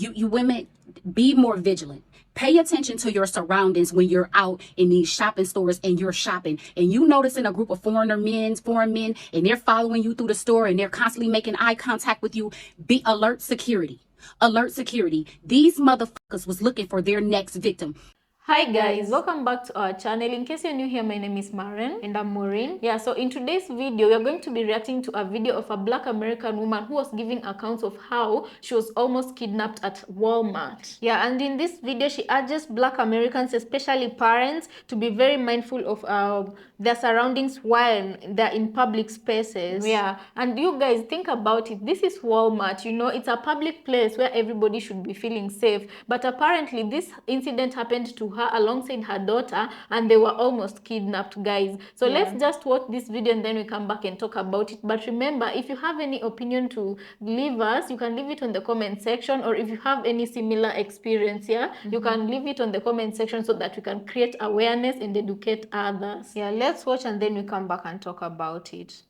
You women, be more vigilant. Pay attention to your surroundings when you're out in these shopping stores and you're shopping and you noticing a group of foreign men, and they're following you through the store and they're constantly making eye contact with you. Be alert security. Alert security. These motherfuckers was looking for their next victim. Hi guys, welcome back to our channel. In case you're new here, my name is Maren and I'm Maureen. Yeah, so in today's video, we're going to be reacting to a video of a Black American woman who was giving accounts of how she was almost kidnapped at Walmart. Yeah, and in this video, she urges Black Americans, especially parents, to be very mindful of their surroundings while they're in public spaces. Yeah, and you guys think about it. This is Walmart, you know, it's a public place where everybody should be feeling safe. But apparently this incident happened to her alongside her daughter and they were almost kidnapped, guys. So let's just watch this video and then we come back and talk about it. But remember, if you have any opinion to leave us, you can leave it on the comment section, or if you have any similar experience, you can leave it on the comment section so that we can create awareness and educate others. Yeah, let's watch and then we come back and talk about it.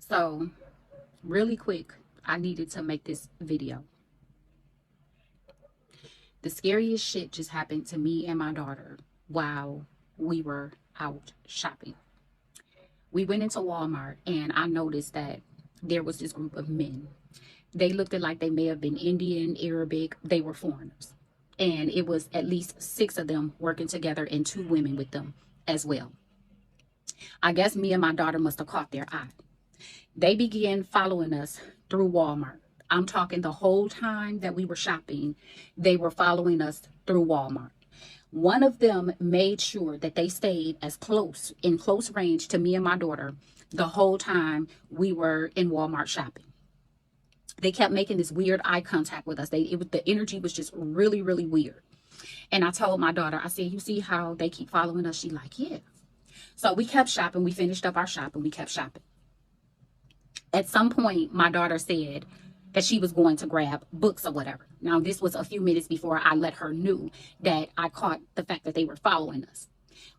So really quick, I needed to make this video. The scariest shit just happened to me and my daughter while we were out shopping. We went into Walmart and I noticed that there was this group of men. They looked like they may have been Indian, Arabic. They were foreigners. And it was at least 6 of them working together and 2 women with them as well. I guess me and my daughter must have caught their eye. They began following us through Walmart. I'm talking the whole time that we were shopping, they were following us through Walmart. One of them made sure that they stayed in close range to me and my daughter the whole time we were in Walmart shopping. They kept making this weird eye contact with us. The energy was just really, really weird. And I told my daughter, I said, you see how they keep following us? She like, yeah. So we kept shopping. We finished up our shopping. We kept shopping. At some point, my daughter said that she was going to grab books or whatever. Now, this was a few minutes before I let her know that I caught the fact that they were following us.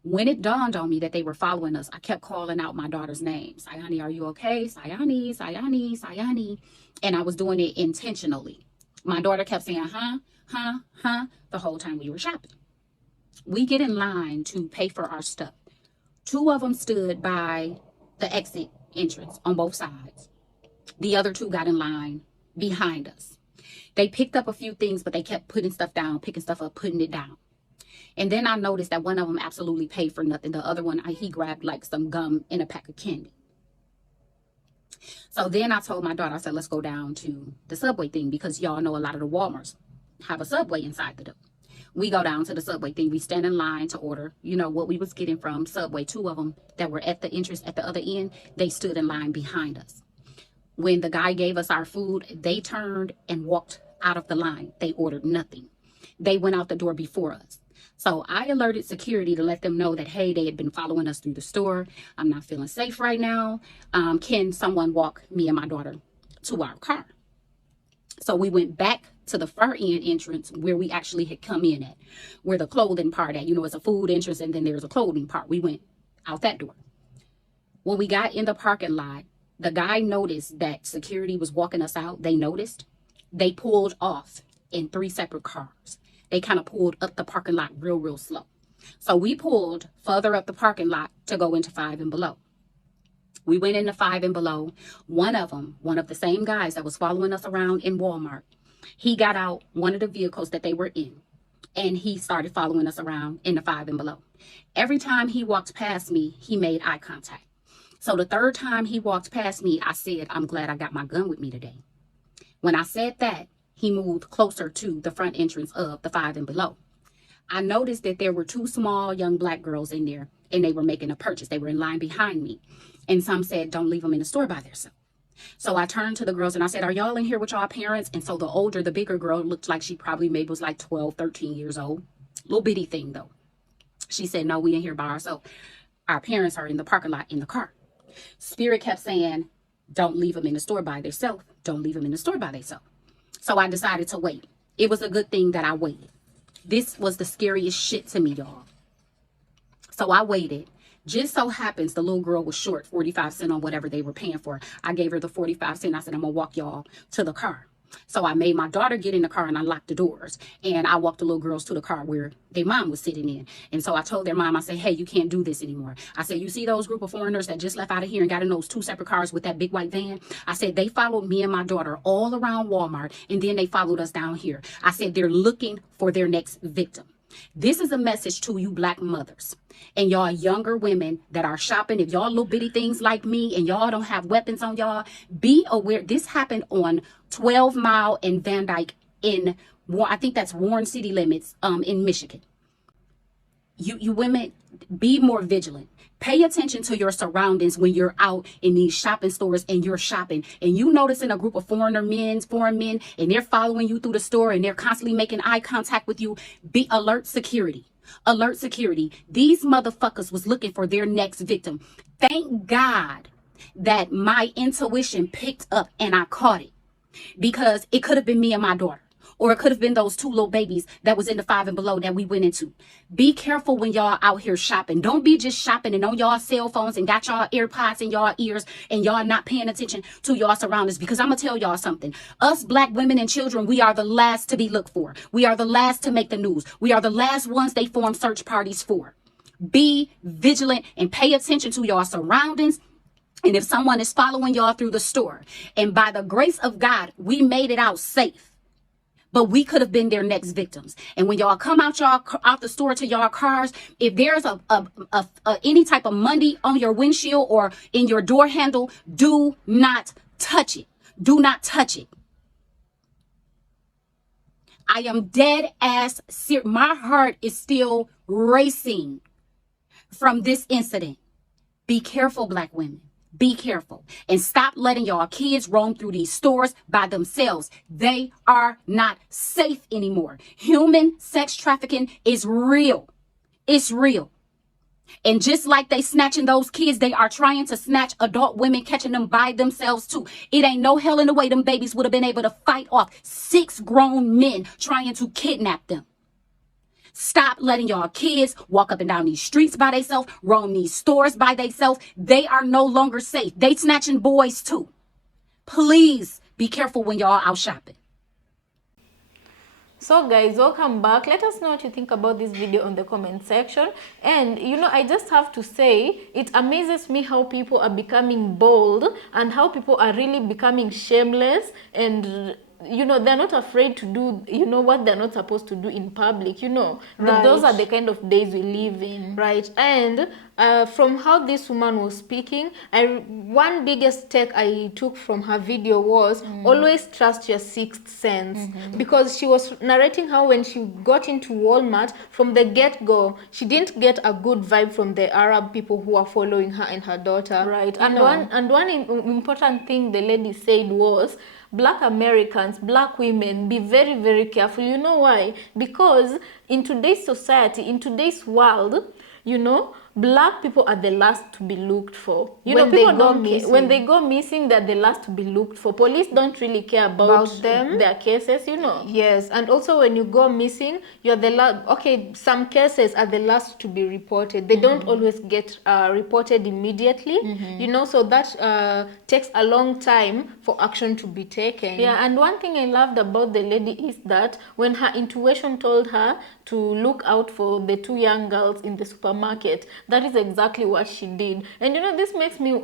When it dawned on me that they were following us, I kept calling out my daughter's name. Sayani, are you okay? Sayani, Sayani, Sayani. And I was doing it intentionally. My daughter kept saying, huh, the whole time we were shopping. We get in line to pay for our stuff. 2 of them stood by the exit entrance on both sides. The other 2 got in line behind us. They picked up a few things, but they kept putting stuff down, picking stuff up, putting it down. And then I noticed that one of them absolutely paid for nothing. The other one, he grabbed like some gum and a pack of candy. So then I told my daughter, I said, let's go down to the Subway thing, because y'all know a lot of the Walmarts have a Subway inside the door. We go down to the Subway thing. We stand in line to order, you know, what we was getting from Subway. 2 of them that were at the entrance at the other end, they stood in line behind us. When the guy gave us our food, they turned and walked out of the line. They ordered nothing. They went out the door before us. So I alerted security to let them know that, hey, they had been following us through the store. I'm not feeling safe right now. Can someone walk me and my daughter to our car? So we went back to the far end entrance where we actually had come in at, where the clothing part at, you know, it's a food entrance and then there's a clothing part. We went out that door. When we got in the parking lot, the guy noticed that security was walking us out. They noticed. They pulled off in 3 separate cars. They kind of pulled up the parking lot real slow. So we pulled further up the parking lot to go into 5 and below. We went into 5 and below. One of the same guys that was following us around in Walmart, he got out one of the vehicles that they were in, and he started following us around in the 5 and below. Every time he walked past me, he made eye contact. So the 3rd time he walked past me, I said, I'm glad I got my gun with me today. When I said that, he moved closer to the front entrance of the 5 and below. I noticed that there were 2 small young Black girls in there, and they were making a purchase. They were in line behind me. And some said, don't leave them in the store by themselves. So I turned to the girls and I said, are y'all in here with y'all parents? And so the bigger girl looked like she probably maybe was like 12, 13 years old. Little bitty thing though. She said, no, we in here by ourselves. Our parents are in the parking lot in the car. Spirit kept saying, don't leave them in the store by themselves. Don't leave them in the store by themselves. So I decided to wait. It was a good thing that I waited. This was the scariest shit to me, y'all. So I waited. Just so happens the little girl was short 45 cents on whatever they were paying for. I gave her the 45 cents. I said, I'm going to walk y'all to the car. So I made my daughter get in the car and I locked the doors. And I walked the little girls to the car where their mom was sitting in. And so I told their mom, I said, hey, you can't do this anymore. I said, you see those group of foreigners that just left out of here and got in those 2 separate cars with that big white van? I said, they followed me and my daughter all around Walmart. And then they followed us down here. I said, they're looking for their next victim. This is a message to you black mothers and y'all younger women that are shopping. If y'all little bitty things like me and y'all don't have weapons on y'all, be aware. This happened on 12 Mile and Van Dyke in, I think that's Warren city limits in Michigan. You women, be more vigilant. Pay attention to your surroundings when you're out in these shopping stores and you're shopping and you noticing a group of foreign men, and they're following you through the store and they're constantly making eye contact with you. Be alert security. Alert security. These motherfuckers was looking for their next victim. Thank God that my intuition picked up and I caught it, because it could have been me and my daughter. Or it could have been those 2 little babies that was in the 5 and below that we went into. Be careful when y'all out here shopping. Don't be just shopping and on y'all cell phones and got y'all AirPods in y'all ears and y'all not paying attention to y'all surroundings. Because I'm going to tell y'all something. Us black women and children, we are the last to be looked for. We are the last to make the news. We are the last ones they form search parties for. Be vigilant and pay attention to y'all surroundings. And if someone is following y'all through the store, and by the grace of God, we made it out safe. But we could have been their next victims. And when y'all come out the store to y'all cars, if there's any type of money on your windshield or in your door handle, do not touch it. Do not touch it. I am dead ass serious. My heart is still racing from this incident. Be careful, black women. Be careful and stop letting y'all kids roam through these stores by themselves. They are not safe anymore. Human sex trafficking is real. It's real. And just like they snatching those kids, they are trying to snatch adult women, catching them by themselves too. It ain't no hell in the way them babies would have been able to fight off 6 grown men trying to kidnap them. Stop letting y'all kids walk up and down these streets by themselves, roam these stores by themselves. They are no longer safe. They snatching boys too. Please be careful when y'all out shopping. So guys, welcome back. Let us know what you think about this video on the comment section. And I just have to say, it amazes me how people are becoming bold and how people are really becoming shameless, and they're not afraid to do what they're not supposed to do in public. Right. Those are the kind of days we live in, right? And from how this woman was speaking, one biggest take I took from her video was always trust your 6th sense. Because she was narrating how when she got into Walmart, from the get-go, she didn't get a good vibe from the Arab people who are following her and her daughter, right? And one important thing the lady said was, Black Americans, Black women, be very, very careful. You know why? Because in today's society, in today's world, Black people are the last to be looked for. When they go missing, they're the last to be looked for. Police don't really care about them, their cases, Yes, and also when you go missing, you're the last. Okay, some cases are the last to be reported. They don't always get reported immediately, so that takes a long time for action to be taken. Yeah, and one thing I loved about the lady is that when her intuition told her to look out for the 2 young girls in the supermarket, that is exactly what she did. And this makes me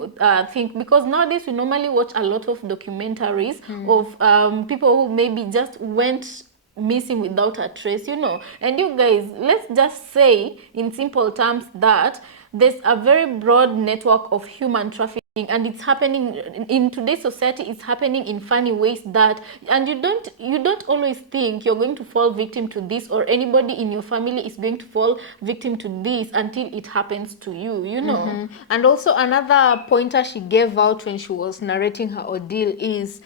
think, because nowadays we normally watch a lot of documentaries of people who maybe just went missing without a trace, And you guys, let's just say in simple terms that there's a very broad network of human trafficking, and it's happening in today's society. It's happening in funny ways that, and you don't always think you're going to fall victim to this, or anybody in your family is going to fall victim to this until it happens to you, And also another pointer she gave out when she was narrating her ordeal is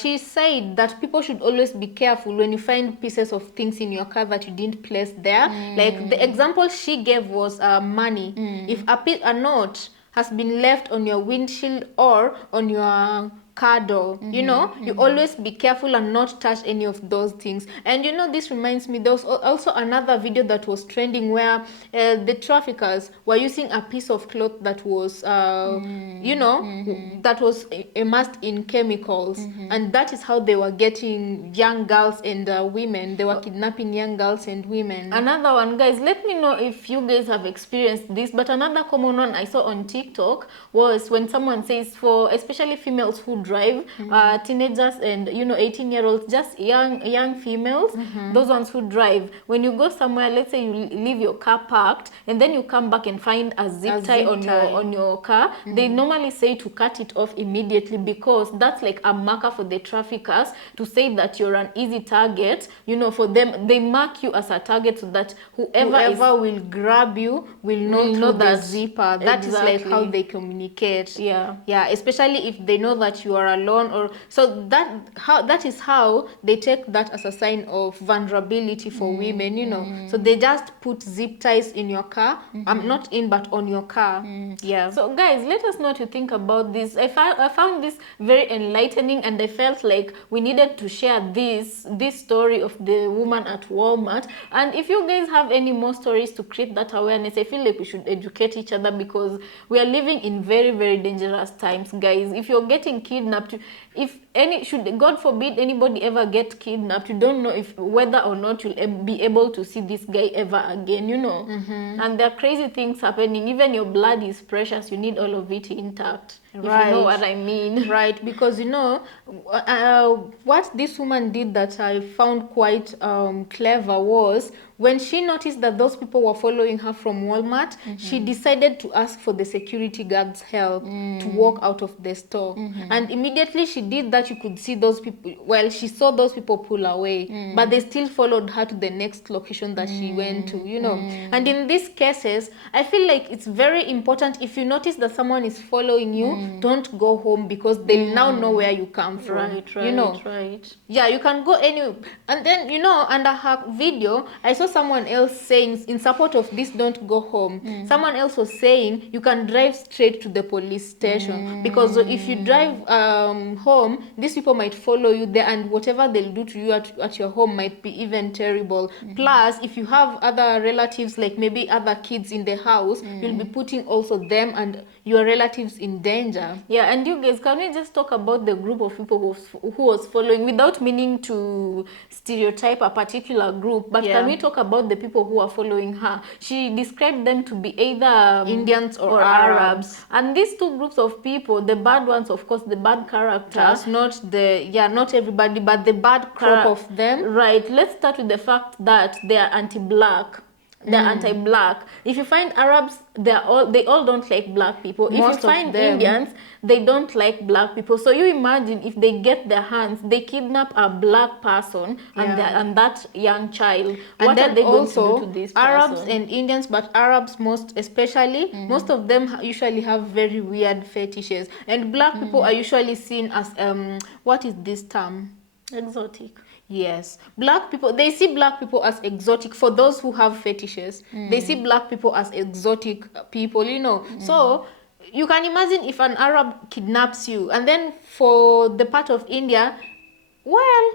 she said that people should always be careful when you find pieces of things in your car that you didn't place there. Like the example she gave was money. If a note has been left on your windshield or on your cuddle, you know, you always be careful and not touch any of those things. And you know, this reminds me, there was also another video that was trending where the traffickers were using a piece of cloth that was you know, that was immersed in chemicals, and that is how they were getting young girls and women. They were kidnapping young girls and women. Another one, guys, let me know if you guys have experienced this, but another common one I saw on TikTok was when someone says, for especially females who drive, teenagers and, you know, 18-year-olds, just young females, those ones who drive, when you go somewhere, let's say you leave your car parked and then you come back and find a zip tie on your car, they normally say to cut it off immediately, because that's like a marker for the traffickers to say that you're an easy target. You know, for them, they mark you as a target so that whoever will grab you will know the zipper. That is like how they communicate. Yeah, especially if they know that you are alone, or so that is how they take that as a sign of vulnerability for women, you know. So they just put zip ties in your car. Not in, but on your car. Yeah. So guys, let us know what you think about this. I found this very enlightening, and I felt like we needed to share this story of the woman at Walmart. And if you guys have any more stories to create that awareness, I feel like we should educate each other, because we are living in very, very dangerous times, guys. If you're getting kidnapped, should God forbid anybody ever get kidnapped, you don't know if whether or not you'll be able to see this guy ever again, you know. And there are crazy things happening. Even your blood is precious, you need all of it intact. Right. If you know what I mean. Right, because you know, what this woman did that I found quite clever was, when she noticed that those people were following her from Walmart, she decided to ask for the security guard's help to walk out of the store. And immediately she did that, you could see those people, well, she saw those people pull away, but they still followed her to the next location that she went to, you know. And in these cases, I feel like it's very important, if you notice that someone is following you, don't go home, because they'll now know where you come from. Right, you know. Right. Yeah, you can go anywhere. And then, you know, under her video, I saw someone else saying, in support of this don't go home, someone else was saying you can drive straight to the police station, because if you drive home, these people might follow you there, and whatever they'll do to you at your home might be even terrible. Plus, if you have other relatives, like maybe other kids in the house, you'll be putting also them and your relatives in danger. Yeah, and you guys, can we just talk about the group of people who was following, without meaning to stereotype a particular group, but can we talk about the people who are following her? She described them to be either Indians or Arabs. And these two groups of people, the bad ones, of course, the bad characters, not everybody, but the bad crop of them. Right, let's start with the fact that they are anti-black. They're anti-black. If you find Arabs, they all don't like black people. If you find Indians, they don't like black people. So you imagine, if they get their hands, they kidnap a black person and that young child. What are they going to do to this person? Arabs and Indians, but Arabs most especially, most of them usually have very weird fetishes. And black people are usually seen as what is this term? Exotic. Yes, black people, they see black people as exotic. For those who have fetishes, they see black people as exotic people, you know. So you can imagine if an Arab kidnaps you, and then for the part of India, well,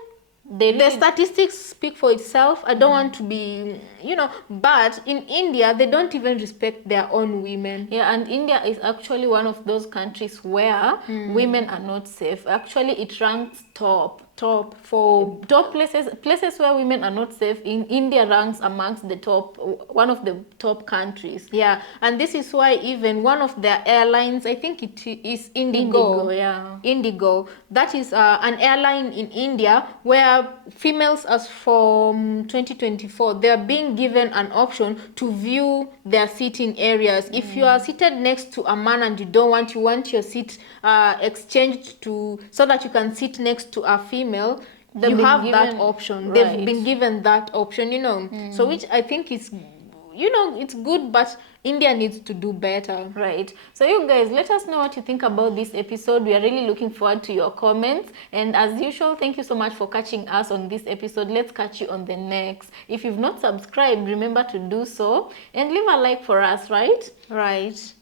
the statistics speak for itself. I don't want to be, you know, but in India, they don't even respect their own women. Yeah, and India is actually one of those countries where women are not safe. Actually, it ranks top places where women are not safe. In India ranks amongst the one of the top countries. Yeah, and this is why even one of their airlines, I think it is Indigo. Indigo, that is an airline in India where females, as from 2024, they are being given an option to view their seating areas. If you are seated next to a man and you want your seat exchanged so that you can sit next to a female, you have that option. Right. They've been given that option, you know. So which I think is, you know, it's good, but India needs to do better. Right. So you guys, let us know what you think about this episode. We are really looking forward to your comments. And as usual, thank you so much for catching us on this episode. Let's catch you on the next. If you've not subscribed, remember to do so. And leave a like for us, right? Right.